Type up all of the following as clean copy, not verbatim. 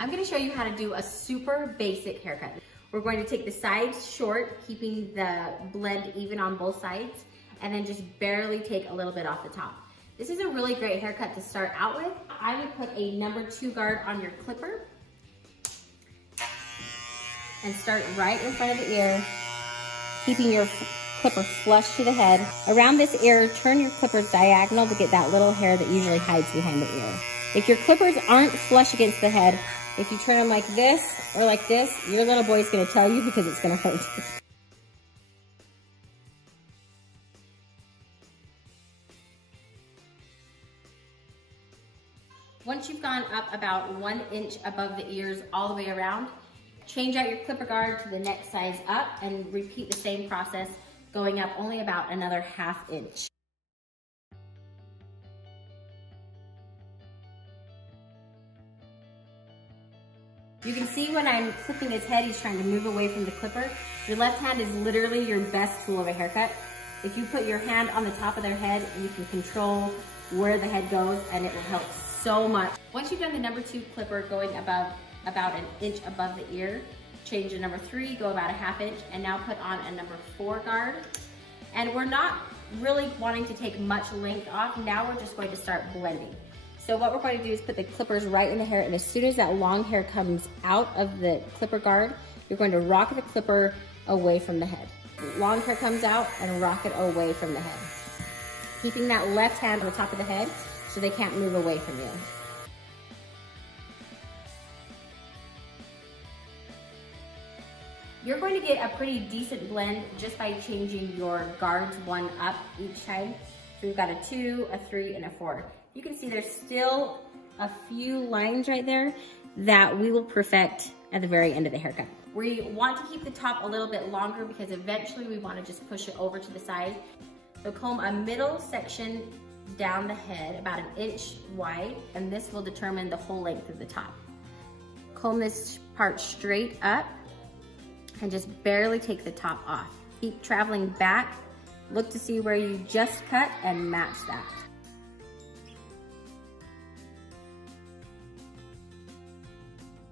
I'm gonna show you how to do a super basic haircut. We're going to take the sides short, keeping the blend even on both sides, and then just barely take a little bit off the top. This is a really great haircut to start out with. I would put a number 2 guard on your clipper and start right in front of the ear, keeping your clipper flush to the head. Around this ear, turn your clippers diagonal to get that little hair that usually hides behind the ear. If your clippers aren't flush against the head, if you turn them like this or like this, your little boy's gonna tell you because it's gonna hurt. Once you've gone up about 1 inch above the ears all the way around, change out your clipper guard to the next size up and repeat the same process, going up only about another 1/2 inch. You can see when I'm clipping his head, he's trying to move away from the clipper. Your left hand is literally your best tool of a haircut. If you put your hand on the top of their head, you can control where the head goes, and it will help so much. Once you've done the number 2 clipper going about 1 inch above the ear, change to number 3, go about 1/2 inch, and now put on a number 4 guard. And we're not really wanting to take much length off. Now we're just going to start blending. So what we're going to do is put the clippers right in the hair, and as soon as that long hair comes out of the clipper guard, you're going to rock the clipper away from the head. Long hair comes out and rock it away from the head. Keeping that left hand on the top of the head so they can't move away from you. You're going to get a pretty decent blend just by changing your guards 1 up each time. So we've got a 2, a 3, and a 4. You can see there's still a few lines right there that we will perfect at the very end of the haircut. We want to keep the top a little bit longer because eventually we want to just push it over to the side. So comb a middle section down the head about 1 inch wide, and this will determine the whole length of the top. Comb this part straight up and just barely take the top off. Keep traveling back, look to see where you just cut and match that.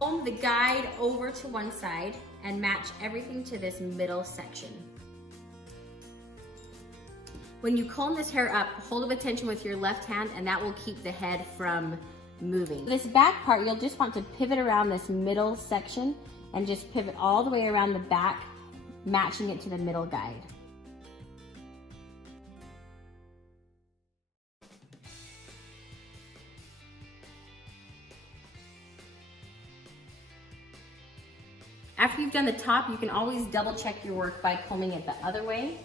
Comb the guide over to one side and match everything to this middle section. When you comb this hair up, hold up attention with your left hand, and that will keep the head from moving. This back part, you'll just want to pivot around this middle section and just pivot all the way around the back, matching it to the middle guide. After you've done the top, you can always double check your work by combing it the other way.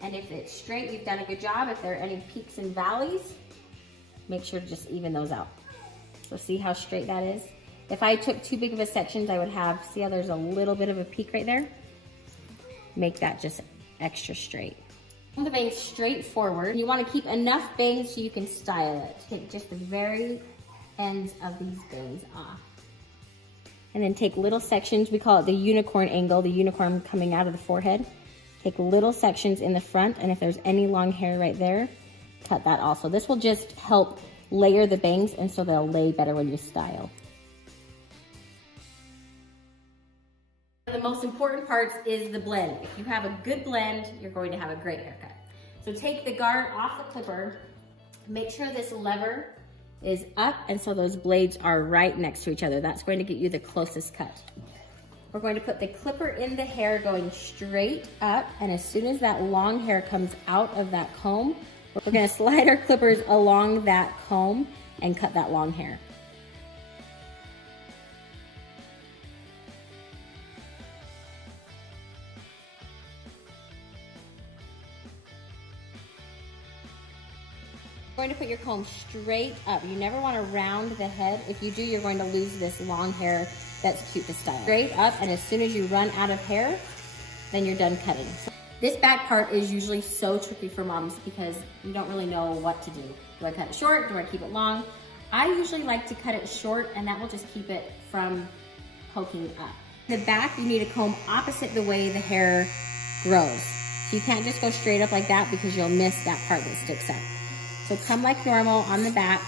And if it's straight, you've done a good job. If there are any peaks and valleys, make sure to just even those out. So see how straight that is? If I took too big of a sections, I would have, see how there's a little bit of a peak right there? Make that just extra straight. Comb the bangs straight forward. You want to keep enough bangs so you can style it. Take just the very ends of these bangs off. And then take little sections, we call it the unicorn angle, the unicorn coming out of the forehead. Take little sections in the front, and if there's any long hair right there, cut that also. This will just help layer the bangs, and so they'll lay better when you style. The most important part is the blend. If you have a good blend, you're going to have a great haircut. So take the guard off the clipper, make sure this lever is up, and so those blades are right next to each other. That's going to get you the closest cut. We're going to put the clipper in the hair going straight up, and as soon as that long hair comes out of that comb, we're going to slide our clippers along that comb and cut that long hair. You're going to put your comb straight up. You never want to round the head. If you do, you're going to lose this long hair that's cute to style. Straight up, and as soon as you run out of hair, then you're done cutting. So this back part is usually so tricky for moms because you don't really know what to do. Do I cut it short? Do I keep it long? I usually like to cut it short, and that will just keep it from poking up. The back, you need to comb opposite the way the hair grows. So you can't just go straight up like that because you'll miss that part that sticks up. So come like normal on the back.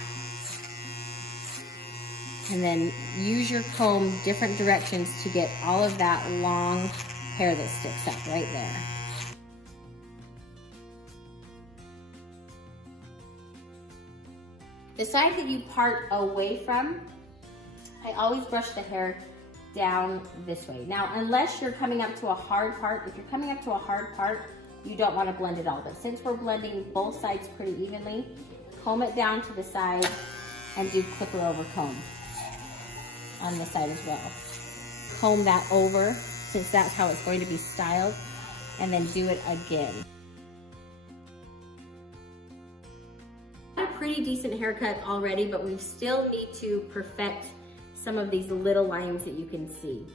And then use your comb different directions to get all of that long hair that sticks up right there. The side that you part away from, I always brush the hair down this way. Now, unless you're coming up to a hard part, if you're coming up to a hard part, you don't want to blend it all. But since we're blending both sides pretty evenly, comb it down to the side and do clipper over comb on the side as well. Comb that over, since that's how it's going to be styled, and then do it again. A pretty decent haircut already, but we still need to perfect some of these little lines that you can see.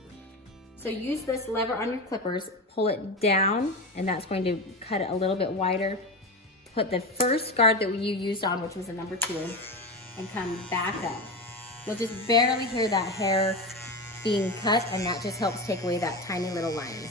So use this lever on your clippers, pull it down, and that's going to cut it a little bit wider. Put the first guard that you used on, which was a number 2, and come back up. You'll just barely hear that hair being cut, and that just helps take away that tiny little line.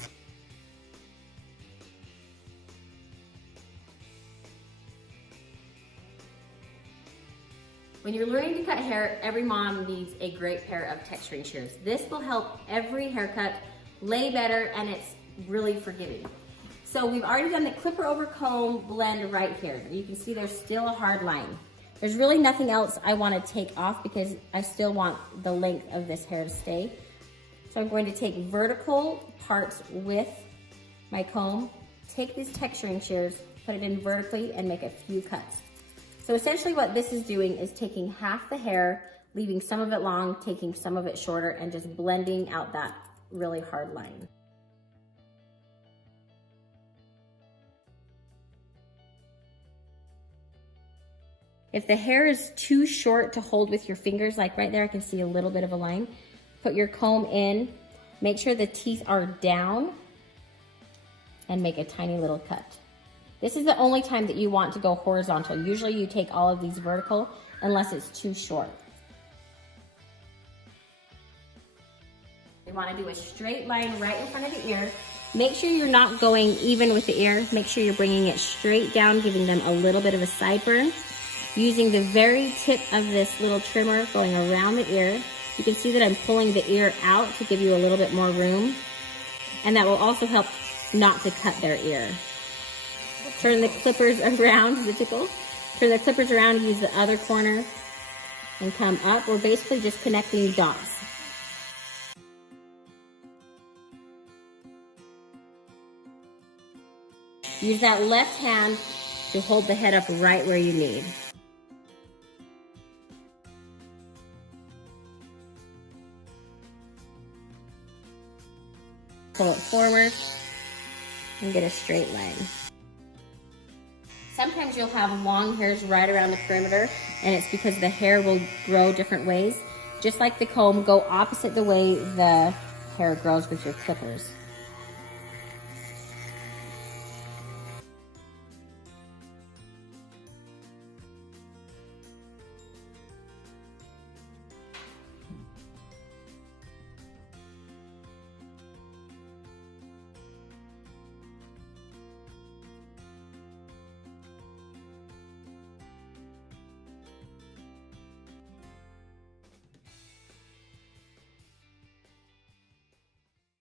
When you're learning to cut hair, every mom needs a great pair of texturing shears. This will help every haircut lay better, and it's really forgiving. So we've already done the clipper over comb blend right here. You can see there's still a hard line. There's really nothing else I want to take off because I still want the length of this hair to stay. So I'm going to take vertical parts with my comb, take these texturing shears, put it in vertically, and make a few cuts. So essentially what this is doing is taking half the hair, leaving some of it long, taking some of it shorter, and just blending out that really hard line. If the hair is too short to hold with your fingers, like right there, I can see a little bit of a line. Put your comb in, make sure the teeth are down, and make a tiny little cut. This is the only time that you want to go horizontal. Usually you take all of these vertical unless it's too short. You want to do a straight line right in front of the ear. Make sure you're not going even with the ear. Make sure you're bringing it straight down, giving them a little bit of a sideburn. Using the very tip of this little trimmer going around the ear. You can see that I'm pulling the ear out to give you a little bit more room. And that will also help not to cut their ear. Turn the clippers around, the tickle. Turn the clippers around, use the other corner, and come up. We're basically just connecting dots. Use that left hand to hold the head up right where you need. Pull it forward and get a straight line. Sometimes you'll have long hairs right around the perimeter, and it's because the hair will grow different ways. Just like the comb, go opposite the way the hair grows with your clippers.